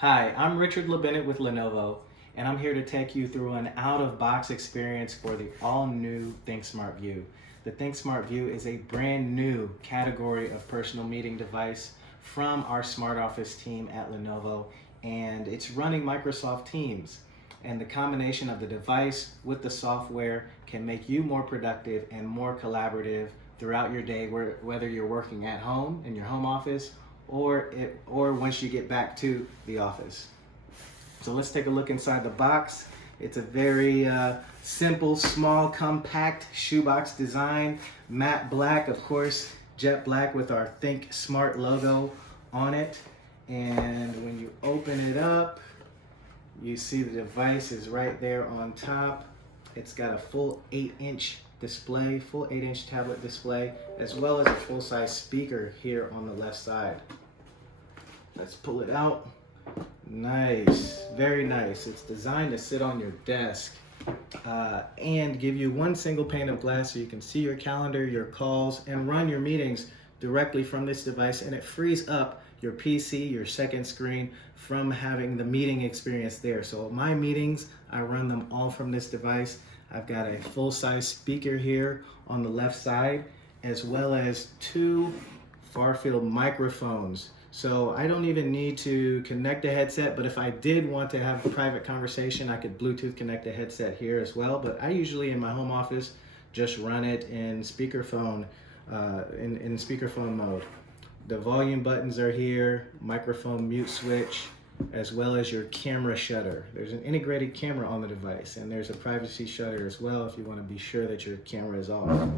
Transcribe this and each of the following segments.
Hi, I'm Richard LeBennett with Lenovo, and I'm here to take you through an out-of-box experience for the all-new ThinkSmart View. The ThinkSmart View is a brand new category of personal meeting device from our SmartOffice team at Lenovo, and it's running Microsoft Teams. And the combination of the device with the software can make you more productive and more collaborative throughout your day, whether you're working at home in your home office or once you get back to the office. So let's take a look inside the box. It's a very simple, small, compact shoebox design, matte black, of course, jet black with our ThinkSmart logo on it. And when you open it up, you see the device is right there on top. It's got a full 8-inch display, full 8-inch tablet display, as well as a full-size speaker here on the left side. Let's pull it out. Nice, very nice. It's designed to sit on your desk and give you one single pane of glass so you can see your calendar, your calls, and run your meetings directly from this device, and it frees up your PC, your second screen, from having the meeting experience there. So my meetings, I run them all from this device. I've got a full-size speaker here on the left side, as well as 2 far-field microphones. So I don't even need to connect a headset, but if I did want to have a private conversation, I could Bluetooth connect a headset here as well. But I usually in my home office just run it in speakerphone, in speakerphone mode. The volume buttons are here, microphone mute switch, as well as your camera shutter. There's an integrated camera on the device, and there's a privacy shutter as well if you want to be sure that your camera is off.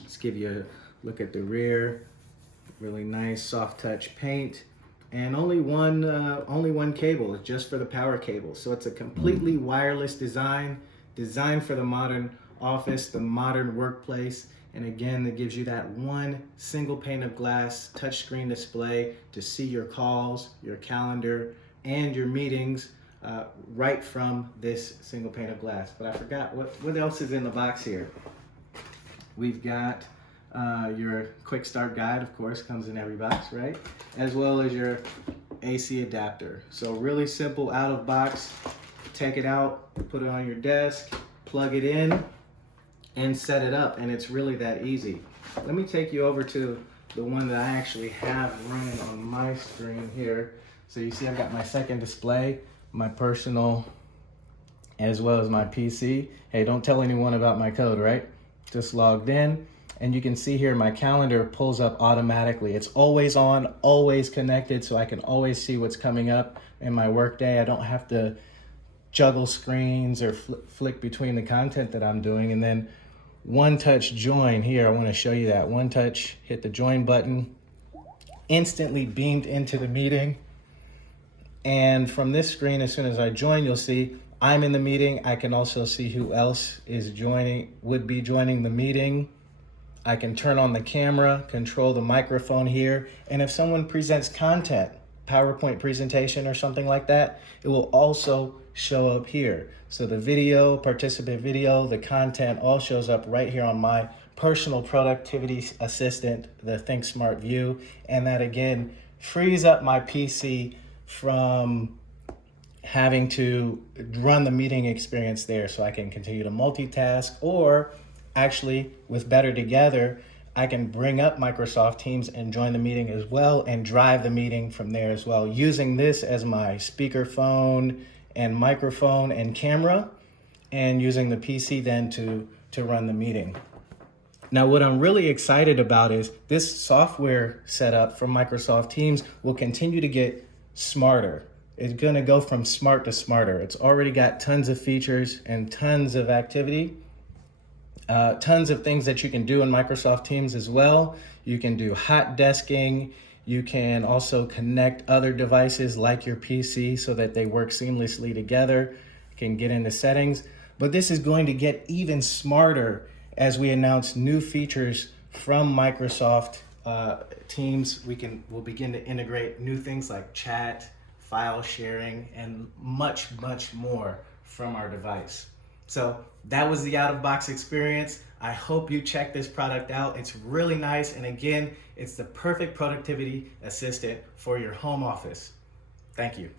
Let's give you a look at the rear. Really nice soft touch paint, and only one cable. It's just for the power cable. So it's a completely wireless design, designed for the modern office, the modern workplace. And again, that gives you that one single pane of glass touchscreen display to see your calls, your calendar, and your meetings right from this single pane of glass. But I forgot, what else is in the box here? We've got your quick start guide, of course, comes in every box, right? As well as your AC adapter. So really simple out of box. Take it out, put it on your desk, plug it in, and set it up, and it's really that easy. Let me take you over to the one that I actually have running on my screen here. So you see I've got my second display, my personal, as well as my PC. Hey, don't tell anyone about my code, right? Just logged in, and you can see here my calendar pulls up automatically. It's always on, always connected, so I can always see what's coming up in my workday. I don't have to juggle screens or flick between the content that I'm doing. And then one touch join here, I want to show you that. One touch, hit the join button, instantly beamed into the meeting. And from this screen, as soon as I join, you'll see I'm in the meeting. I can also see who else is would be joining the meeting. I can turn on the camera, control the microphone here. And if someone presents content, PowerPoint presentation or something like that, it will also show up here. So the video, participant video, the content all shows up right here on my personal productivity assistant, the ThinkSmart View. And that again frees up my PC from having to run the meeting experience there, so I can continue to multitask, or actually with Better Together, I can bring up Microsoft Teams and join the meeting as well and drive the meeting from there as well, using this as my speakerphone and microphone and camera, and using the PC then to run the meeting. Now, what I'm really excited about is this software setup from Microsoft Teams will continue to get smarter. It's gonna go from smart to smarter. It's already got tons of features and tons of activity. Tons of things that you can do in Microsoft Teams as well. You can do hot desking. You can also connect other devices like your PC so that they work seamlessly together. You can get into settings, but this is going to get even smarter as we announce new features from Microsoft Teams. We'll begin to integrate new things like chat, file sharing, and much, much more from our device. So that was the out-of-box experience. I hope you check this product out. It's really nice, and again, it's the perfect productivity assistant for your home office. Thank you.